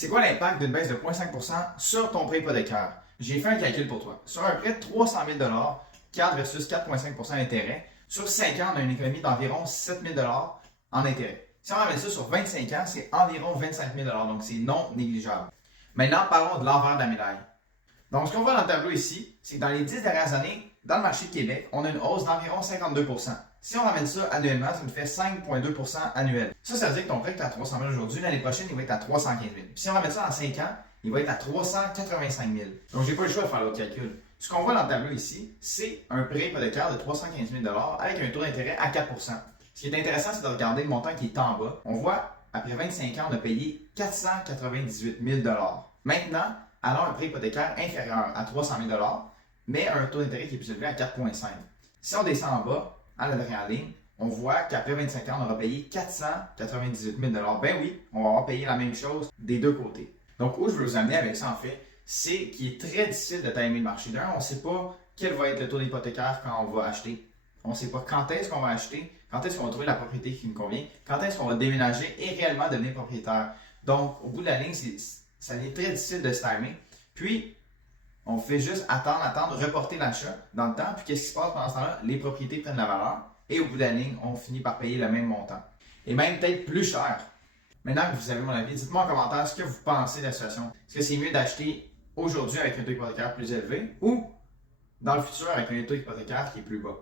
C'est quoi l'impact d'une baisse de 0,5% sur ton prêt hypothécaire? J'ai fait un calcul pour toi. Sur un prêt de 300 000 4 versus 4,5% d'intérêt, sur 5 ans, on a une économie d'environ 7 000 en intérêt. Si on ramène ça sur 25 ans, c'est environ 25 000 donc c'est non négligeable. Maintenant, parlons de l'envers de la médaille. Donc, ce qu'on voit dans le tableau ici, c'est que dans les 10 dernières années, dans le marché de Québec, on a une hausse d'environ 52%. Si on ramène ça annuellement, ça nous fait 5,2% annuel. Ça veut dire que ton prêt est à 300 000 aujourd'hui, l'année prochaine, il va être à 315 000. Puis si on ramène ça dans 5 ans, il va être à 385 000. Donc, j'ai pas le choix de faire l'autre calcul. Ce qu'on voit dans le tableau ici, c'est un prêt hypothécaire de 315 000 avec un taux d'intérêt à 4%. Ce qui est intéressant, c'est de regarder le montant qui est en bas. On voit, après 25 ans, on a payé 498 000 Maintenant, alors un prêt hypothécaire inférieur à 300 000 mais un taux d'intérêt qui est plus élevé à 4,5. Si on descend en bas, à la dernière ligne, on voit qu'après 25 ans, on aura payé 498 000 Ben oui, on va avoir payé la même chose des deux côtés. Donc, où je veux vous amener avec ça, en fait, c'est qu'il est très difficile de timer le marché. D'un, on ne sait pas quel va être le taux d'hypothécaire quand on va acheter. On ne sait pas quand est-ce qu'on va acheter, quand est-ce qu'on va trouver la propriété qui nous convient, quand est-ce qu'on va déménager et réellement devenir propriétaire. Donc, au bout de la ligne, ça devient très difficile de se timer. Puis, on fait juste attendre, reporter l'achat dans le temps. Puis, qu'est-ce qui se passe pendant ce temps-là? Les propriétés prennent la valeur et au bout de la ligne, on finit par payer le même montant. Et même peut-être plus cher. Maintenant que vous avez mon avis, dites-moi en commentaire ce que vous pensez de la situation. Est-ce que c'est mieux d'acheter aujourd'hui avec un taux hypothécaire plus élevé ou dans le futur avec un taux hypothécaire qui est plus bas?